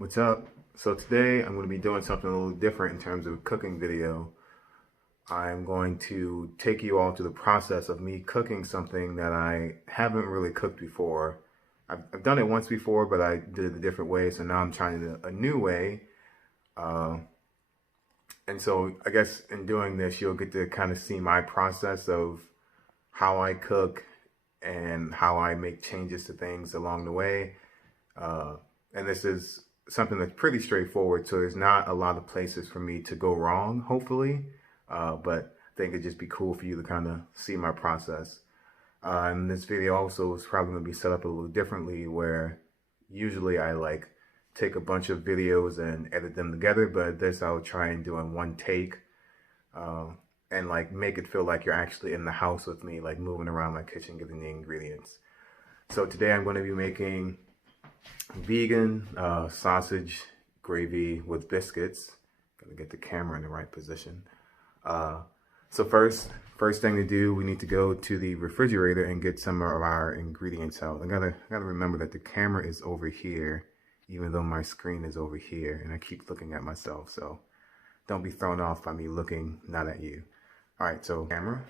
What's up? So today I'm going to be doing something a little different in terms of a cooking video. I'm going to take you all to the process of me cooking something that I haven't really cooked before. I've done it once before, but I did it a different way, so now I'm trying a new way. And so I guess in doing this, you'll get to kind of see my process of how I cook and how I make changes to things along the way. And this is something that's pretty straightforward, so there's not a lot of places for me to go wrong, hopefully. But I think it'd just be cool for you to kind of see my process. And this video also is probably going to be set up a little differently, where usually I like take a bunch of videos and edit them together, but this I'll try and do in one take, and like make it feel like you're actually in the house with me, like moving around my kitchen getting the ingredients. So today I'm going to be making vegan sausage gravy with biscuits. Gotta get the camera in the right position. So first thing to do, we need to go to the refrigerator and get some of our ingredients out. I gotta remember that the camera is over here, even though my screen is over here, and I keep looking at myself, so don't be thrown off by me looking not at you. All right, so camera.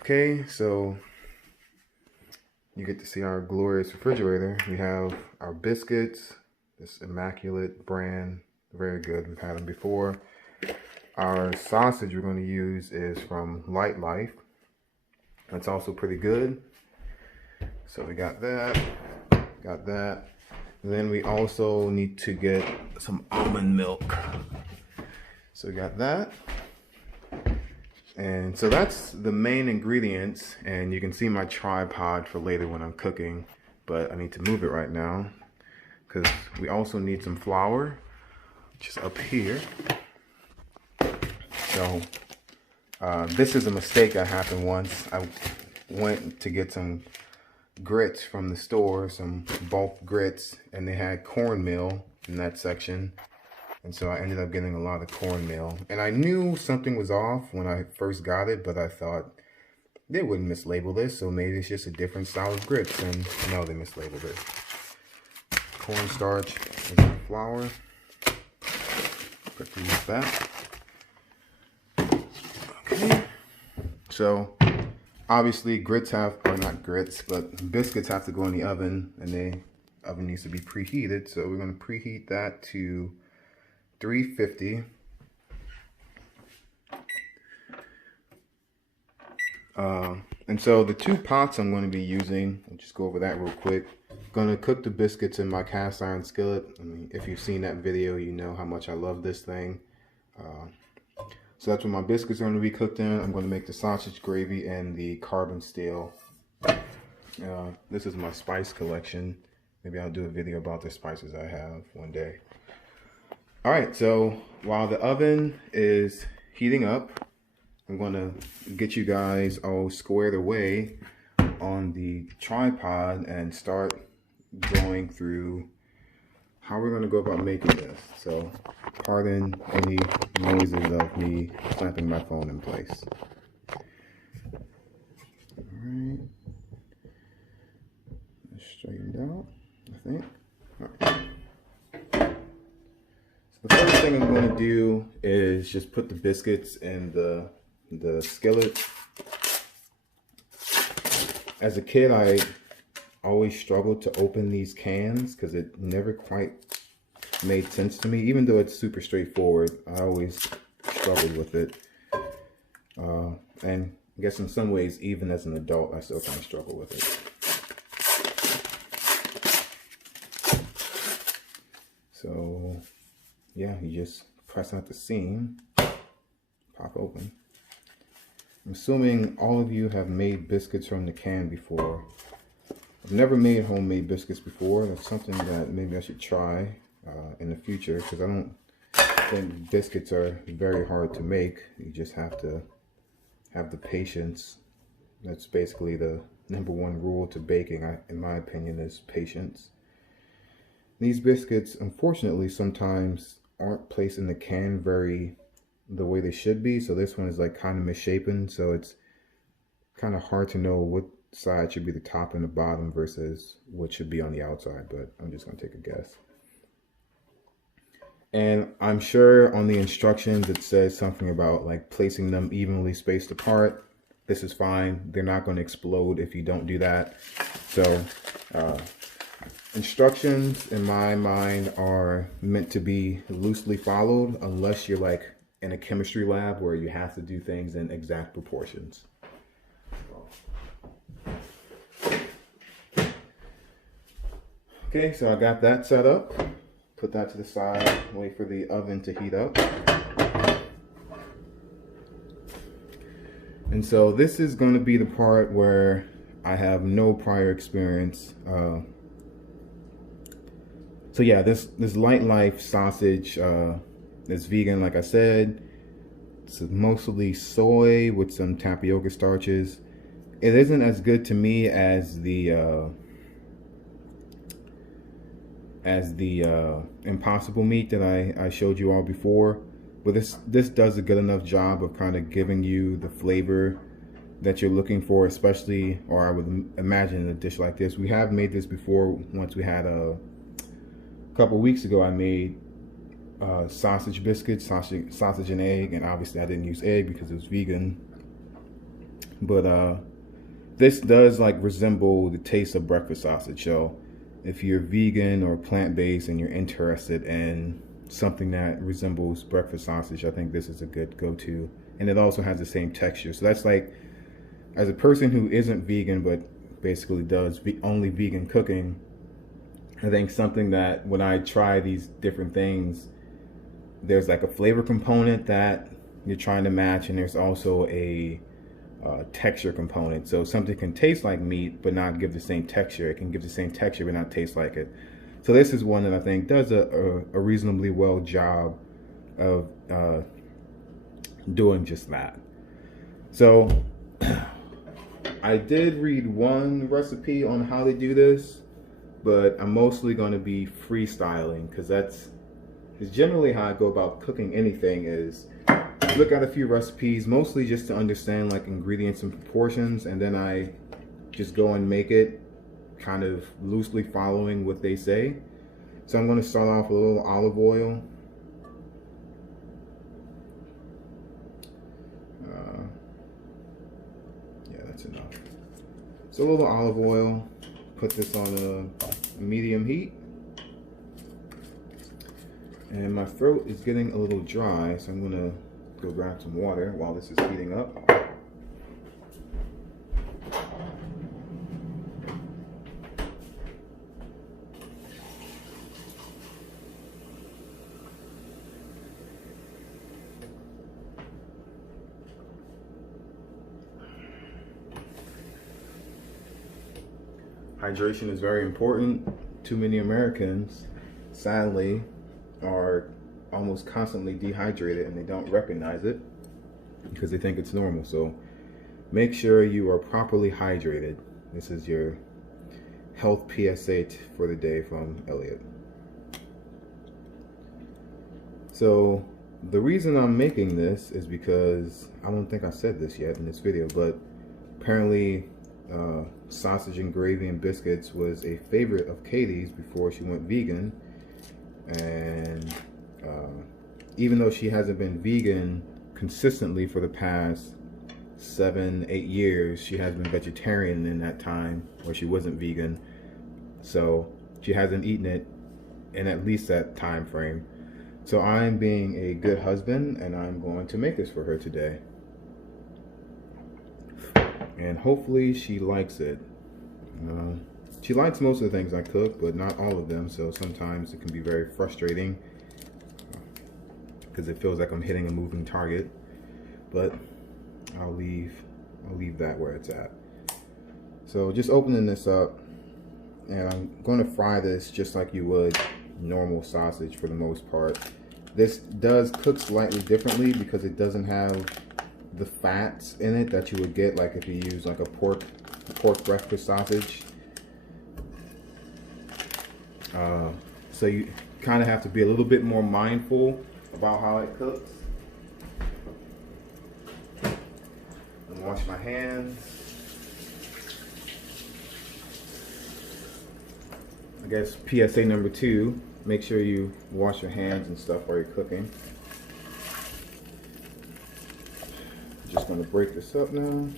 Okay, so you get to see our glorious refrigerator. We have our biscuits, this immaculate brand, very good. We've had them before. Our sausage we're going to use is from Light Life. That's also pretty good. So we got that, Then we also need to get some almond milk. So we got that. And so that's the main ingredients, and you can see my tripod for later when I'm cooking, but I need to move it right now because we also need some flour, which is up here. So this is a mistake that happened once. I went to get some grits from the store, some bulk grits, and they had cornmeal in that section. And so I ended up getting a lot of cornmeal. And I knew something was off when I first got it, but I thought they wouldn't mislabel this, so maybe it's just a different style of grits. And no, they mislabeled it. Cornstarch is the flour. Quickly use that. Okay. So obviously grits have, or not grits, but biscuits have to go in the oven, and the oven needs to be preheated. So we're going to preheat that to 350. And so the two pots I'm going to be using, I'll just go over that real quick. I'm going to cook the biscuits in my cast iron skillet. I mean, if you've seen that video, you know how much I love this thing. So that's what my biscuits are going to be cooked in. I'm going to make the sausage gravy and the carbon steel. This is my spice collection. Maybe I'll do a video about the spices I have one day. All right, so while the oven is heating up, I'm going to get you guys all squared away on the tripod and start going through how we're going to go about making this. So pardon any noises of me clamping my phone in place. All right. Straightened out, I think. All right. The first thing I'm going to do is just put the biscuits in the skillet. As a kid, I always struggled to open these cans because it never quite made sense to me. Even though it's super straightforward, I always struggled with it. And I guess in some ways, even as an adult, I still kind of struggle with it. So yeah, you just press out the seam, pop open. I'm assuming all of you have made biscuits from the can before. I've never made homemade biscuits before. That's something that maybe I should try in the future, because I don't think biscuits are very hard to make. You just have to have the patience. That's basically the #1 rule to baking, in my opinion, is patience. These biscuits, unfortunately, sometimes aren't placed in the can the way they should be. So this one is like kind of misshapen, so it's kind of hard to know what side should be the top and the bottom versus what should be on the outside, but I'm just gonna take a guess. And I'm sure on the instructions it says something about like placing them evenly spaced apart. This is fine. They're not going to explode if you don't do that. So instructions in my mind are meant to be loosely followed unless you're like in a chemistry lab where you have to do things in exact proportions. Okay, so I got that set up. Put that to the side, wait for the oven to heat up. And so this is going to be the part where I have no prior experience. So yeah, this Light Life sausage is vegan, like I said. It's mostly soy with some tapioca starches. It isn't as good to me as the Impossible meat that I showed you all before, but this does a good enough job of kind of giving you the flavor that you're looking for, especially, or I would imagine in a dish like this. We have made this before. Once we had a couple weeks ago, I made sausage biscuits, sausage and egg, and obviously I didn't use egg because it was vegan. But this does like resemble the taste of breakfast sausage. So if you're vegan or plant-based and you're interested in something that resembles breakfast sausage, I think this is a good go-to. And it also has the same texture. So that's like, as a person who isn't vegan but basically does only vegan cooking, I think something that when I try these different things, there's like a flavor component that you're trying to match, and there's also a texture component. So something can taste like meat but not give the same texture. It can give the same texture but not taste like it. So this is one that I think does a reasonably well job of doing just that. So I did read one recipe on how to do this, but I'm mostly going to be freestyling because that's generally how I go about cooking anything. Is look at a few recipes, mostly just to understand like ingredients and proportions, and then I just go and make it kind of loosely following what they say. So I'm going to start off with a little olive oil. Yeah, that's enough. So a little olive oil, put this on a medium heat. And my throat is getting a little dry, so I'm going to go grab some water while this is heating up. Hydration is very important. Too many Americans, sadly, are almost constantly dehydrated and they don't recognize it because they think it's normal. So make sure you are properly hydrated. This is your health PSA for the day from Elliott. So the reason I'm making this is because I don't think I said this yet in this video, but apparently sausage and gravy and biscuits was a favorite of Katie's before she went vegan. And even though she hasn't been vegan consistently for the past 7-8 years, she has been vegetarian in that time where she wasn't vegan. So she hasn't eaten it in at least that time frame. So I'm being a good husband and I'm going to make this for her today. And hopefully she likes it. She likes most of the things I cook, but not all of them. So sometimes it can be very frustrating because it feels like I'm hitting a moving target. But I'll leave that where it's at. So just opening this up, and I'm going to fry this just like you would normal sausage for the most part. This does cook slightly differently because it doesn't have the fats in it that you would get like if you use like a pork breakfast sausage. So you kind of have to be a little bit more mindful about how it cooks. And wash my hands. I guess PSA number 2, make sure you wash your hands and stuff while you're cooking. Just going to break this up now.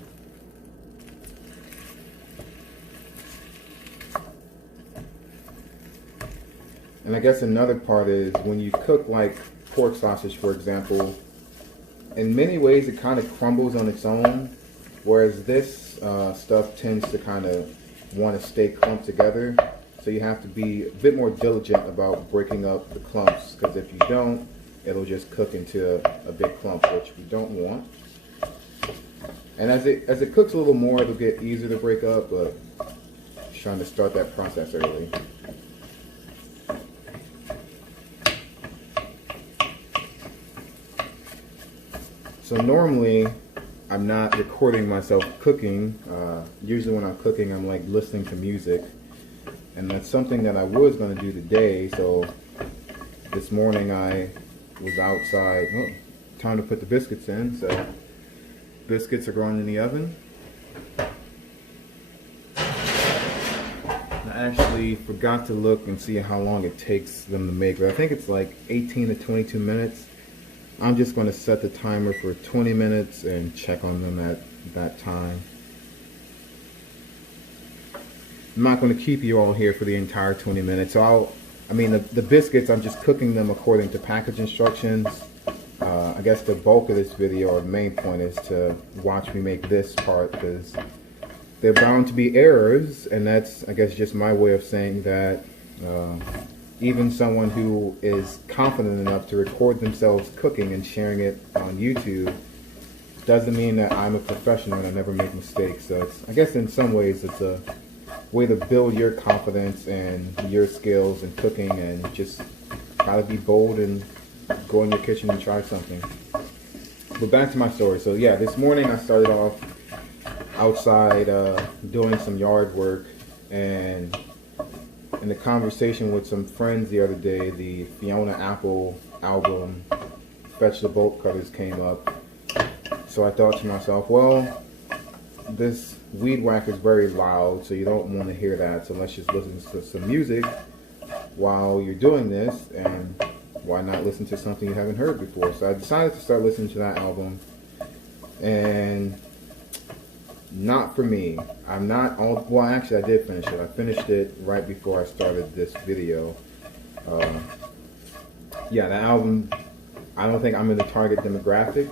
And I guess another part is when you cook like pork sausage, for example, in many ways it kind of crumbles on its own, whereas this stuff tends to kind of want to stay clumped together. So you have to be a bit more diligent about breaking up the clumps, because if you don't, it'll just cook into a big clump, which we don't want. And as it cooks a little more, it'll get easier to break up, but just trying to start that process early. So normally, I'm not recording myself cooking. Usually when I'm cooking, I'm like listening to music. And that's something that I was going to do today. So this morning I was outside. Oh, time to put the biscuits in. So biscuits are going in the oven. I actually forgot to look and see how long it takes them to make, but I think it's like 18 to 22 minutes. I'm just going to set the timer for 20 minutes and check on them at that time. I'm not going to keep you all here for the entire 20 minutes. So the biscuits, I'm just cooking them according to package instructions. I guess the bulk of this video, or the main point, is to watch me make this part, because there are bound to be errors, and that's, I guess, just my way of saying that even someone who is confident enough to record themselves cooking and sharing it on YouTube doesn't mean that I'm a professional and I never make mistakes. So I guess in some ways it's a way to build your confidence and your skills in cooking, and just try to be bold and go in your kitchen and try something. But back to my story. So yeah, this morning I started off outside doing some yard work, and in the conversation with some friends the other day, the Fiona Apple album Fetch the Bolt Cutters came up. So I thought to myself, well, this weed whacker is very loud, so you don't want to hear that, so let's just listen to some music while you're doing this, and why not listen to something you haven't heard before? So I decided to start listening to that album, and not for me. I'm not all, well, actually I did finish it. I finished it right before I started this video. Yeah, the album, I don't think I'm in the target demographic.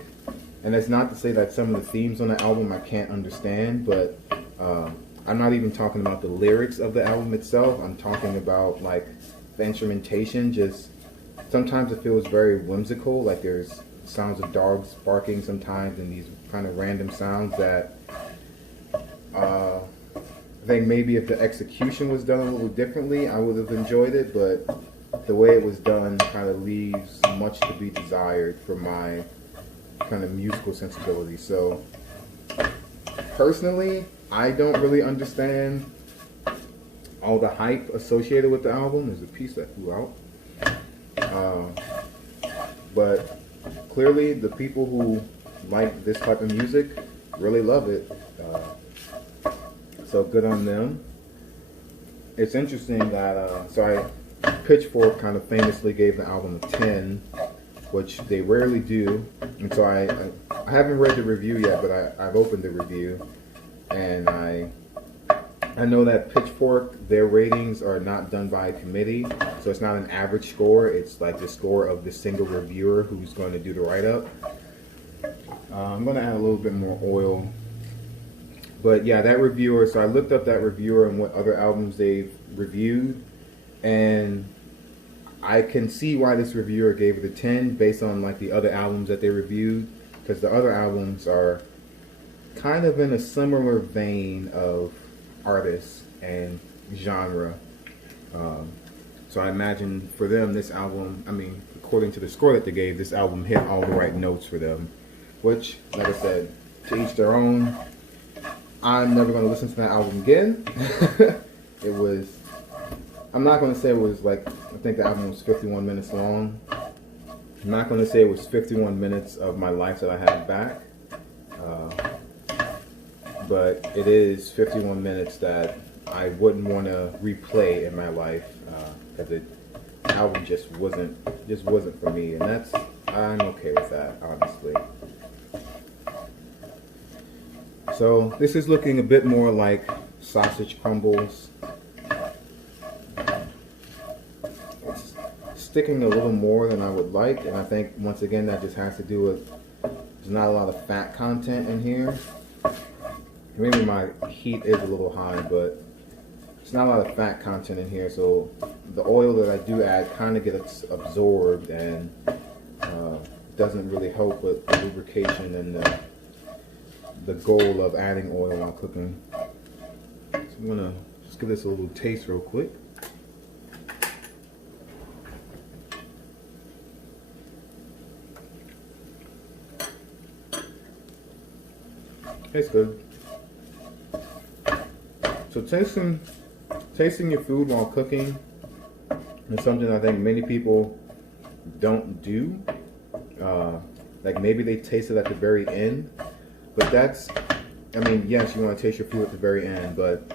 And that's not to say that some of the themes on the album I can't understand, but I'm not even talking about the lyrics of the album itself. I'm talking about like the instrumentation. Just sometimes it feels very whimsical, like there's sounds of dogs barking sometimes, and these kind of random sounds that I think maybe if the execution was done a little differently, I would have enjoyed it, but the way it was done kind of leaves much to be desired for my kind of musical sensibility. So personally, I don't really understand all the hype associated with the album. There's a piece that flew out. But clearly the people who like this type of music really love it. So good on them. It's interesting that, Pitchfork kind of famously gave the album a 10, which they rarely do. And so I haven't read the review yet, but I've opened the review, and I know that Pitchfork, their ratings are not done by a committee, so it's not an average score. It's like the score of the single reviewer who's going to do the write-up. I'm going to add a little bit more oil. But yeah, that reviewer, so I looked up that reviewer and what other albums they've reviewed, and I can see why this reviewer gave it a 10 based on like the other albums that they reviewed, because the other albums are kind of in a similar vein of artists and genre. So I imagine for them, this album, according to the score that they gave, this album hit all the right notes for them, which, like I said, to each their own. I'm never going to listen to that album again. I'm not going to say it was like, I think the album was 51 minutes long. I'm not going to say it was 51 minutes of my life that I have back. But it is 51 minutes that I wouldn't want to replay in my life, because album just wasn't for me, and I'm okay with that, obviously. So this is looking a bit more like sausage crumbles. It's sticking a little more than I would like, and I think once again that just has to do with there's not a lot of fat content in here. Maybe my heat is a little high, but it's not a lot of fat content in here, so the oil that I do add kind of gets absorbed and doesn't really help with the lubrication and the goal of adding oil while cooking. So I'm gonna just give this a little taste real quick. Tastes good. So tasting your food while cooking is something I think many people don't do. Like maybe they taste it at the very end, but that's, I mean, yes, you want to taste your food at the very end, but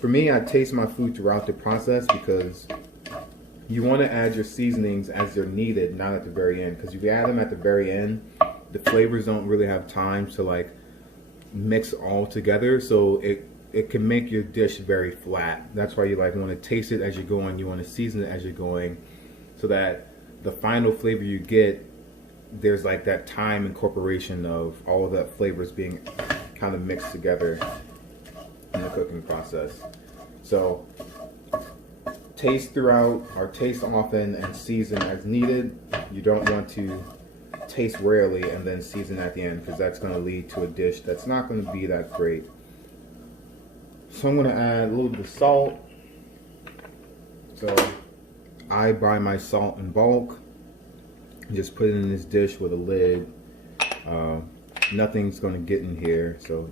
for me, I taste my food throughout the process because you want to add your seasonings as they're needed, not at the very end. Because if you add them at the very end, the flavors don't really have time to like mix all together, so it can make your dish very flat. That's why you like want to taste it as you're going, you want to season it as you're going, so that the final flavor you get, there's like that time incorporation of all of that flavors being kind of mixed together in the cooking process. So taste throughout, or taste often and season as needed. You don't want to taste rarely and then season at the end, because that's going to lead to a dish that's not going to be that great. So I'm going to add a little bit of salt. So I buy my salt in bulk. Just put it in this dish with a lid. Nothing's going to get in here, so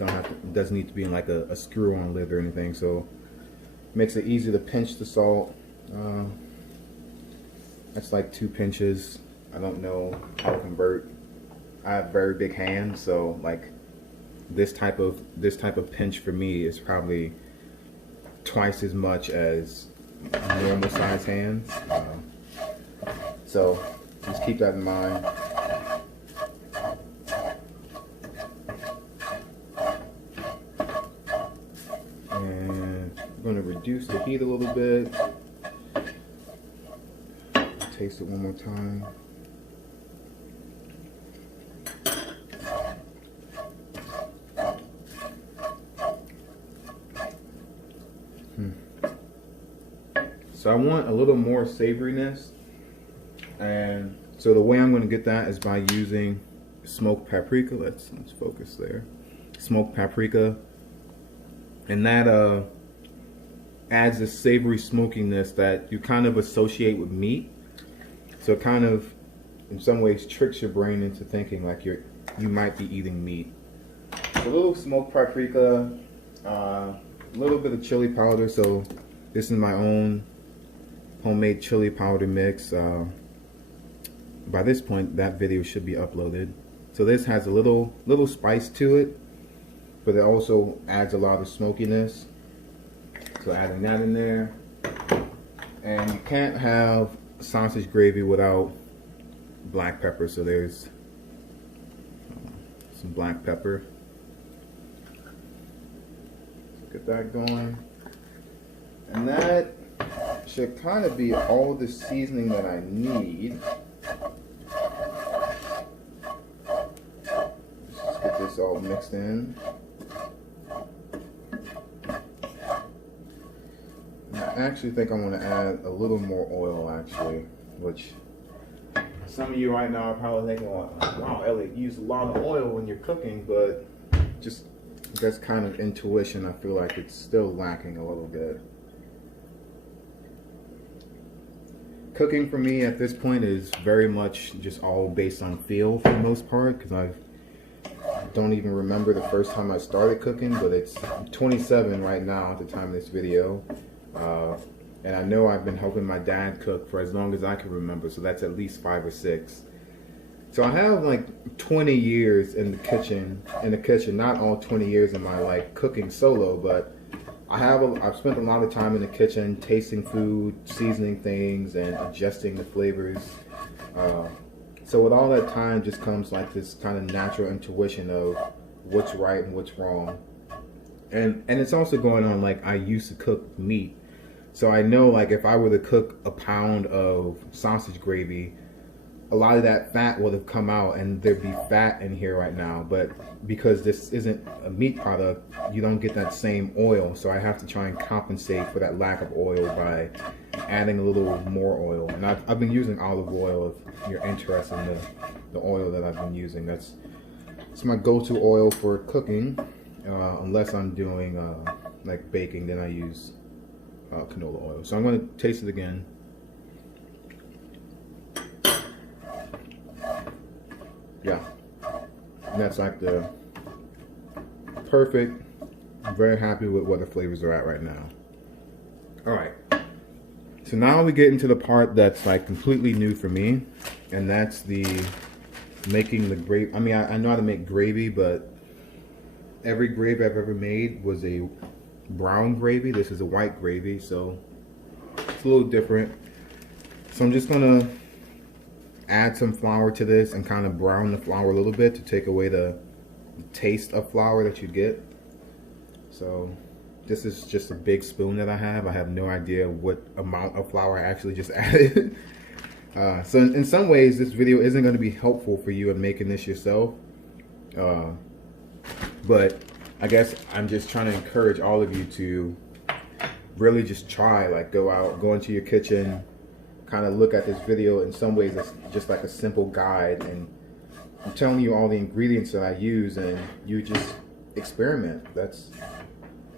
it doesn't need to be in like a screw-on lid or anything. So makes it easy to pinch the salt. That's like 2 pinches. I don't know how to convert. I have very big hands, so like this type of pinch for me is probably twice as much as normal size hands. So just keep that in mind. And I'm going to reduce the heat a little bit. Taste it one more time. So I want a little more savoriness, and so the way I'm going to get that is by using smoked paprika. Let's focus there. Smoked paprika, and that adds a savory smokiness that you kind of associate with meat. So it kind of, in some ways, tricks your brain into thinking like you might be eating meat. So a little smoked paprika, a little bit of chili powder. So this is my own homemade chili powder mix. By this point, that video should be uploaded. So this has a little spice to it, but it also adds a lot of smokiness. So adding that in there. And you can't have sausage gravy without black pepper, so there's some black pepper. So get that going. And that should kind of be all the seasoning that I need. Let's get this all mixed in. I actually think I'm going to add a little more oil, actually, which some of you right now are probably thinking, wow, Elliott, you use a lot of oil when you're cooking, but just that's kind of intuition. I feel like it's still lacking a little bit. Cooking for me at this point is very much just all based on feel for the most part, because I don't even remember the first time I started cooking, but I'm 27 right now at the time of this video. And I know I've been helping my dad cook for as long as I can remember, so that's at least 5 or 6. So I have like 20 years in the kitchen, not all 20 years in my like cooking solo, but I've spent a lot of time in the kitchen tasting food, seasoning things, and adjusting the flavors. So with all that time just comes like this kind of natural intuition of what's right and what's wrong. And it's also going on, like, I used to cook meat. So I know, like, if I were to cook a pound of sausage gravy, a lot of that fat would have come out and there'd be fat in here right now. But because this isn't a meat product, you don't get that same oil. So I have to try and compensate for that lack of oil by adding a little more oil. And I've been using olive oil if you're interested in the oil that I've been using. It's my go-to oil for cooking. Unless I'm doing like baking, then I use canola oil. So I'm going to taste it again. Yeah, and that's like the perfect. I'm very happy with where the flavors are at right now. All right, so now we get into the part that's like completely new for me, and that's the making the gravy. I mean, I know how to make gravy, but every gravy I've ever made was a brown gravy. This is a white gravy, so it's a little different. So I'm just gonna add some flour to this and kind of brown the flour a little bit to take away the taste of flour that you get. So this is just a big spoon that I have. I have no idea what amount of flour I actually just added. So in some ways, this video isn't going to be helpful for you in making this yourself. But I guess I'm just trying to encourage all of you to really just try, like go into your kitchen, kind of look at this video. In some ways it's just like a simple guide, and I'm telling you all the ingredients that I use, and you just experiment. That's,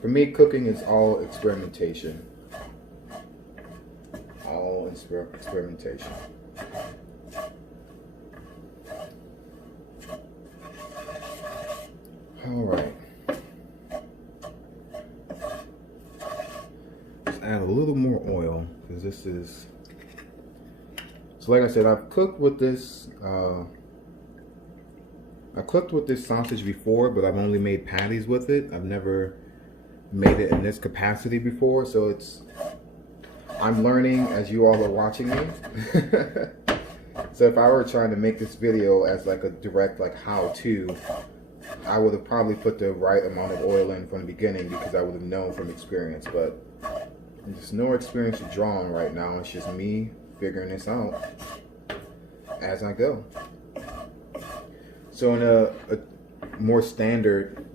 for me, cooking is all experimentation. All experimentation. All right. Just add a little more oil, because this is, so like I said, I've cooked with this sausage before, but I've only made patties with it. I've never made it in this capacity before, so I'm learning as you all are watching me. So if I were trying to make this video as like a direct like how-to, I would have probably put the right amount of oil in from the beginning, because I would have known from experience. But there's no experience to draw on right now. It's just me figuring this out as I go. So in a more standard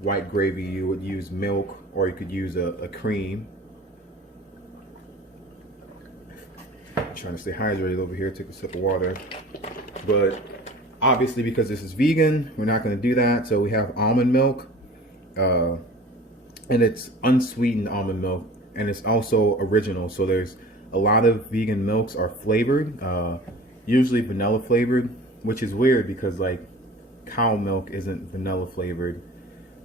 white gravy, you would use milk, or you could use a cream. I'm trying to stay hydrated over here. Take a sip of water. But obviously, because this is vegan, we're not going to do that. So we have almond milk, and it's unsweetened almond milk, and it's also original. So there's a lot of vegan milks are flavored, usually vanilla flavored, which is weird because like cow milk isn't vanilla flavored.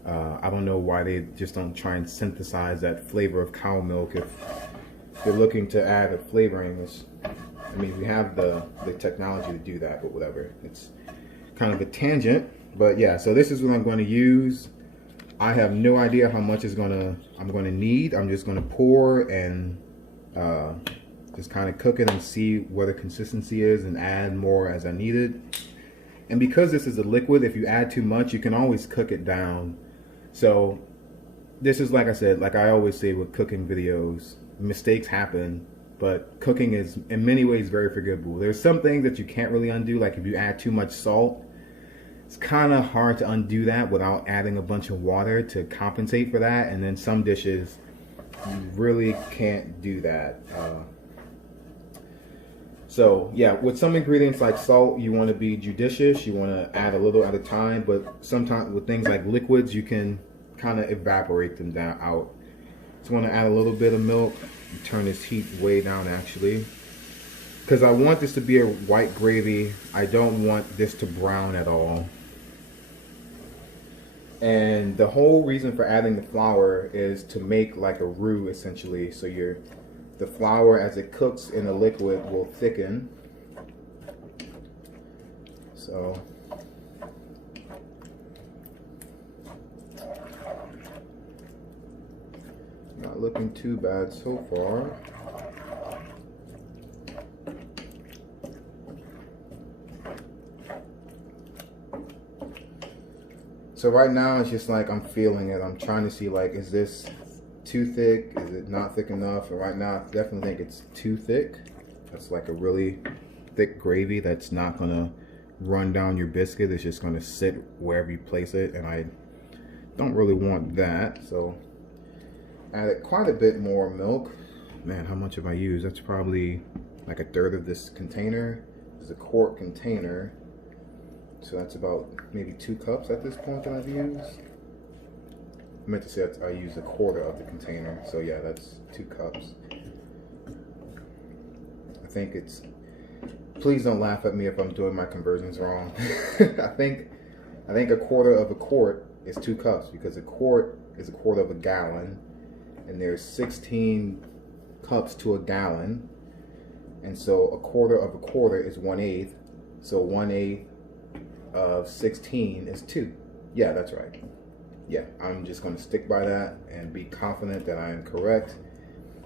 I don't know why they just don't try and synthesize that flavor of cow milk if they're looking to add a flavoring. I mean, we have the technology to do that, but whatever. It's kind of a tangent, but yeah. So this is what I'm going to use. I have no idea how much I'm going to need. I'm just going to pour and just kind of cook it and see what the consistency is, and add more as I need it. And because this is a liquid, if you add too much, you can always cook it down. So this is, like I said, like I always say with cooking videos, mistakes happen, but cooking is in many ways very forgivable. There's some things that you can't really undo, like if you add too much salt, it's kind of hard to undo that without adding a bunch of water to compensate for that. And then some dishes, you really can't do that. So yeah, with some ingredients like salt, you want to be judicious. You want to add a little at a time, but sometimes with things like liquids, you can kind of evaporate them out. So I want to add a little bit of milk. Turn this heat way down actually, because I want this to be a white gravy. I don't want this to brown at all. And the whole reason for adding the flour is to make like a roux essentially. So the flour, as it cooks in the liquid, will thicken. So looking too bad so far. So right now it's just like I'm feeling it. I'm trying to see like, is this too thick? Is it not thick enough? And right now I definitely think it's too thick. That's like a really thick gravy that's not gonna run down your biscuit. It's just gonna sit wherever you place it, and I don't really want that. So added quite a bit more milk. Man, how much have I used? That's probably like a third of this container. This is a quart container. So that's about maybe 2 cups at this point that I've used. I meant to say I used a quarter of the container. So yeah, that's 2 cups. I think it's, please don't laugh at me if I'm doing my conversions wrong. I think a quarter of a quart is 2 cups, because a quart is a quarter of a gallon, and there's 16 cups to a gallon, and so a quarter of a quarter is 1/8. So 1/8 of 16 is 2. Yeah, that's right. Yeah, I'm just going to stick by that and be confident that I am correct.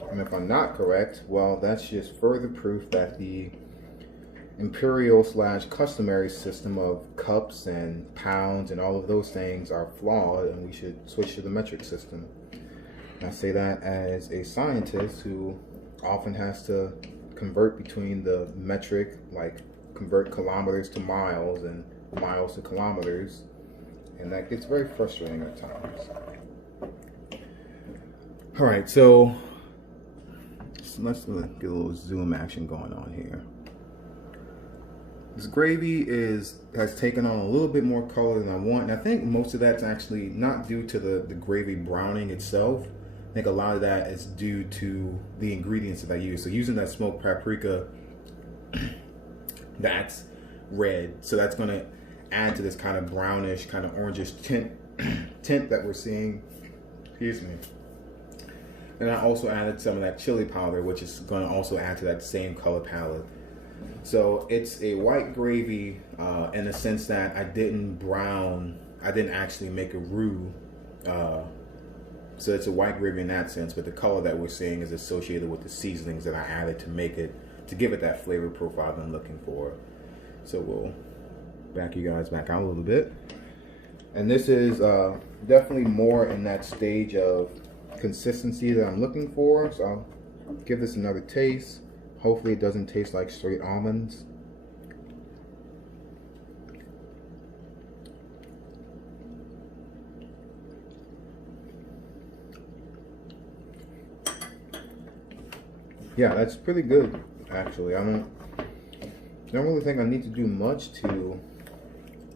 And if I'm not correct, well, that's just further proof that the imperial/customary system of cups and pounds and all of those things are flawed, and we should switch to the metric system. And I say that as a scientist who often has to convert between the metric, like convert kilometers to miles and miles to kilometers, and that gets very frustrating at times. All right, so let's get a little zoom action going on here. This gravy has taken on a little bit more color than I want, and I think most of that's actually not due to the gravy browning itself. I think a lot of that is due to the ingredients that I use. So using that smoked paprika, that's red, so that's going to add to this kind of brownish, kind of orangish tint that we're seeing. Excuse me. And I also added some of that chili powder, which is going to also add to that same color palette. So it's a white gravy in the sense that I didn't actually make a roux. So it's a white gravy in that sense, but the color that we're seeing is associated with the seasonings that I added to make it, to give it that flavor profile I'm looking for. So we'll back you guys back out a little bit. And this is definitely more in that stage of consistency that I'm looking for. So I'll give this another taste. Hopefully it doesn't taste like straight almonds. Yeah, that's pretty good, actually. I don't really think I need to do much to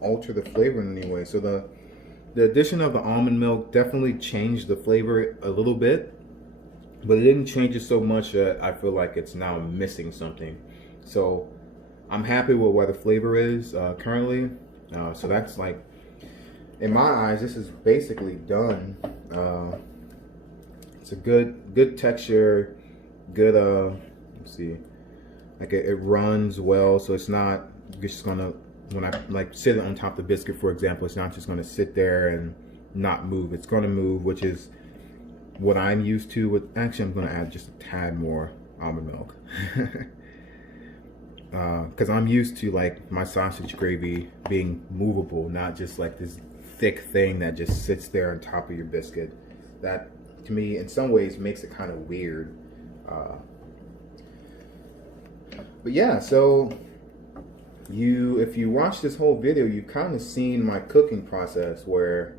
alter the flavor in any way. So the addition of the almond milk definitely changed the flavor a little bit, but it didn't change it so much that I feel like it's now missing something. So I'm happy with where the flavor is currently. So that's like, in my eyes, this is basically done. It's a good texture, good, let's see, like it runs well, so it's not just gonna, when I like sit it on top of the biscuit, for example, it's not just gonna sit there and not move. It's gonna move, which is what I'm used to. With actually, I'm gonna add just a tad more almond milk because I'm used to like my sausage gravy being movable, not just like this thick thing that just sits there on top of your biscuit. That to me, in some ways, makes it kind of weird. But yeah, so if you watch this whole video, you've kind of seen my cooking process where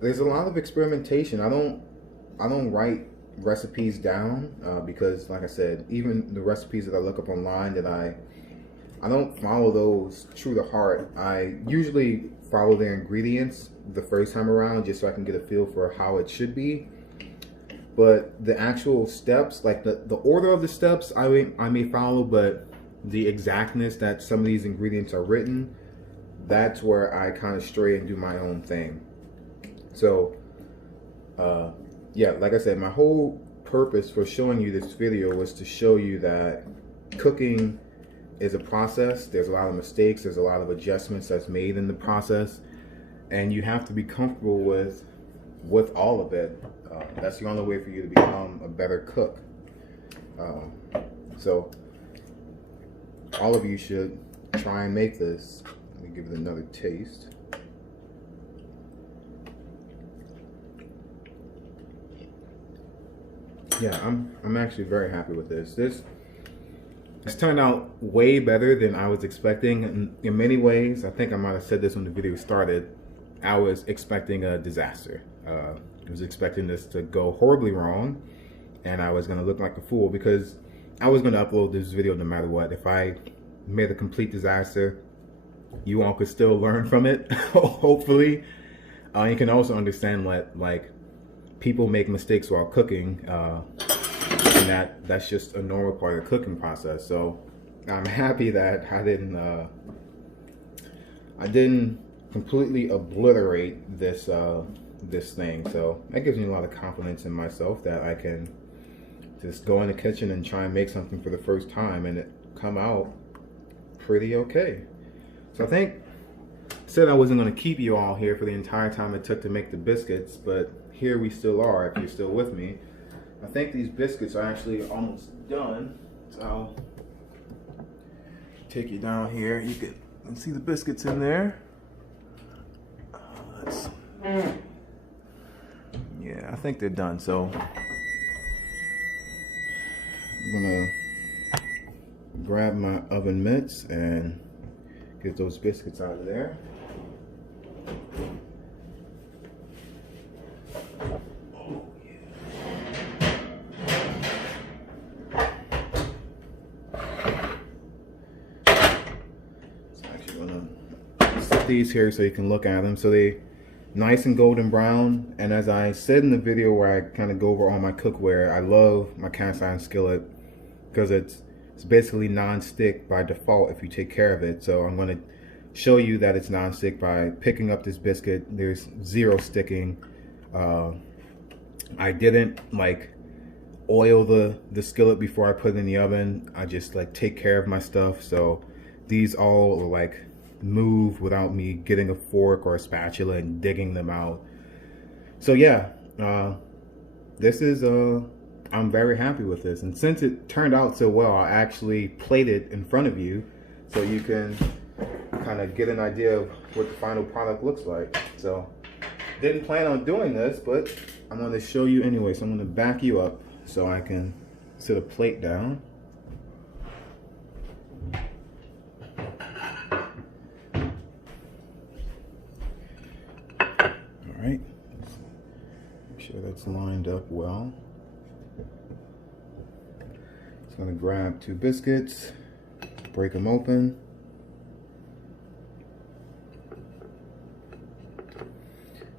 there's a lot of experimentation. I don't write recipes down because, like I said, even the recipes that I look up online, that I don't follow those true to heart. I usually follow their ingredients the first time around just so I can get a feel for how it should be. But the actual steps, like the order of the steps, I may follow, but the exactness that some of these ingredients are written, that's where I kind of stray and do my own thing. So, yeah, like I said, my whole purpose for showing you this video was to show you that cooking is a process. There's a lot of mistakes. There's a lot of adjustments that's made in the process. And you have to be comfortable with with all of it. That's the only way for you to become a better cook. So all of you should try and make this. Let me give it another taste. Yeah, I'm actually very happy with this. This turned out way better than I was expecting. In many ways, I think I might have said this when the video started, I was expecting a disaster. I was expecting this to go horribly wrong, and I was gonna look like a fool because I was gonna upload this video no matter what. If I made a complete disaster, you all could still learn from it, hopefully. You can also understand what, like, people make mistakes while cooking, and that's just a normal part of the cooking process. So I'm happy that I didn't completely obliterate this this thing. So that gives me a lot of confidence in myself that I can just go in the kitchen and try and make something for the first time and it come out pretty okay. So I think I said I wasn't going to keep you all here for the entire time it took to make the biscuits, but here we still are if you're still with me. I think these biscuits are actually almost done. So I'll take you down here. You can see the biscuits in there. Yeah, I think they're done. So I'm gonna grab my oven mitts and get those biscuits out of there. These here so you can look at them. So they nice and golden brown, and as I said in the video where I kind of go over all my cookware, I love my cast iron skillet because it's basically non-stick by default if you take care of it. So I'm going to show you that it's non-stick by picking up this biscuit. There's zero sticking. I didn't like oil the skillet before I put it in the oven. I just like take care of my stuff. So these all are like move without me getting a fork or a spatula and digging them out. So yeah, this is I'm very happy with this, and since it turned out so well, I actually played it in front of you so you can kind of get an idea of what the final product looks like. So didn't plan on doing this, but I'm going to show you anyway. So I'm going to back you up so I can sit a plate down. Alright, make sure that's lined up well. Just going to grab two biscuits, break them open.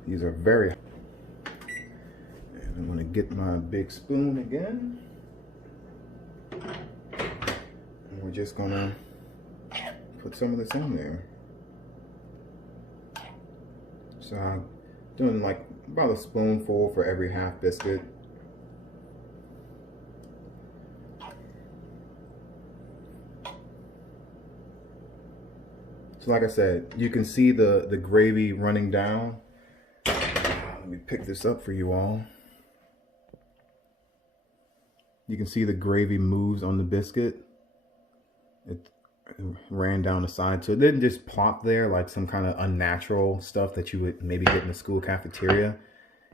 These are very, and I'm going to get my big spoon again. And we're just going to put some of this in there. So I'm doing like about a spoonful for every half biscuit. So like I said, you can see the gravy running down. Let me pick this up for you all. You can see the gravy moves on the biscuit. It ran down the side, so it didn't just plop there like some kind of unnatural stuff that you would maybe get in the school cafeteria.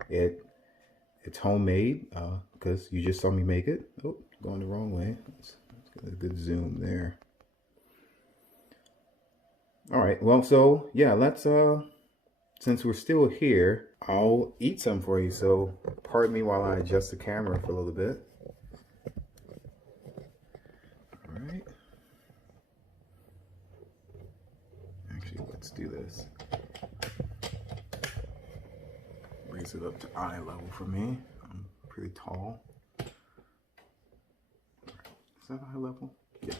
It's homemade because you just saw me make it. Oh, going the wrong way. Let's get a good zoom there. All right, well, so yeah, let's since we're still here, I'll eat some for you. So pardon me while I adjust the camera for a little bit. All right. Let's do this. Raise it up to eye level for me. I'm pretty tall. Is that eye level? Yeah.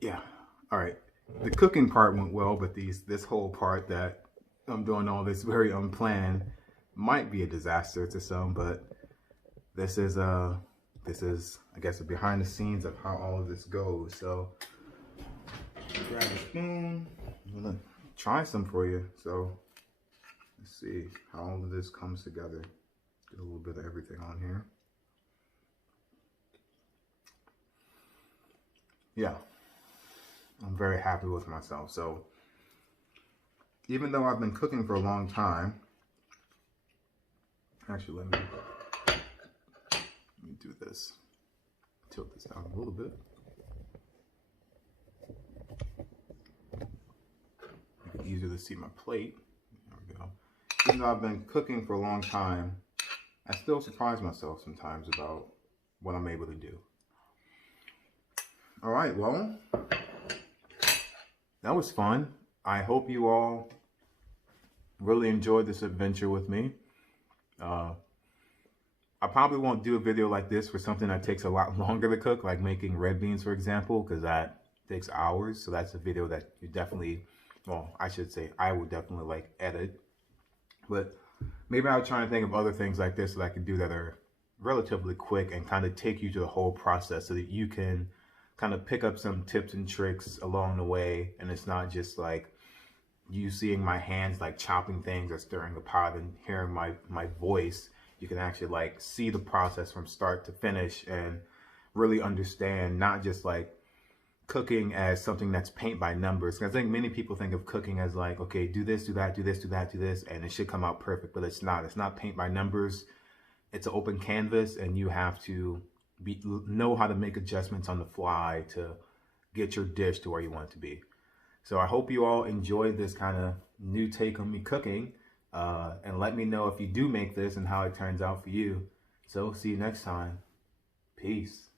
Yeah. All right. The cooking part went well, but this whole part that I'm doing all this very unplanned might be a disaster to some, but this is I guess a behind the scenes of how all of this goes. So grab a spoon. I'm gonna try some for you. So Let's see how all of this comes together. Get a little bit of everything on here. Yeah, I'm very happy with myself. So even though I've been cooking for a long time, actually let me do this. Tilt this down a little bit. Make it easier to see my plate. There we go. Even though I've been cooking for a long time, I still surprise myself sometimes about what I'm able to do. All right, well, that was fun. I hope you all really enjoyed this adventure with me. I probably won't do a video like this for something that takes a lot longer to cook, like making red beans, for example, because that takes hours. So that's a video that you definitely, well, I should say I would definitely like edit. But maybe I'll try and think of other things like this that I can do that are relatively quick and kind of take you through the whole process so that you can kind of pick up some tips and tricks along the way. And it's not just like you seeing my hands like chopping things or stirring the pot and hearing my voice. You can actually like see the process from start to finish and really understand not just like cooking as something that's paint by numbers. I think many people think of cooking as like, okay, do this, do that, do this, do that, do this, and it should come out perfect, but it's not. It's not paint by numbers. It's an open canvas, and you have to know how to make adjustments on the fly to get your dish to where you want it to be. So I hope you all enjoyed this kind of new take on me cooking. And let me know if you do make this and how it turns out for you. So see you next time. Peace.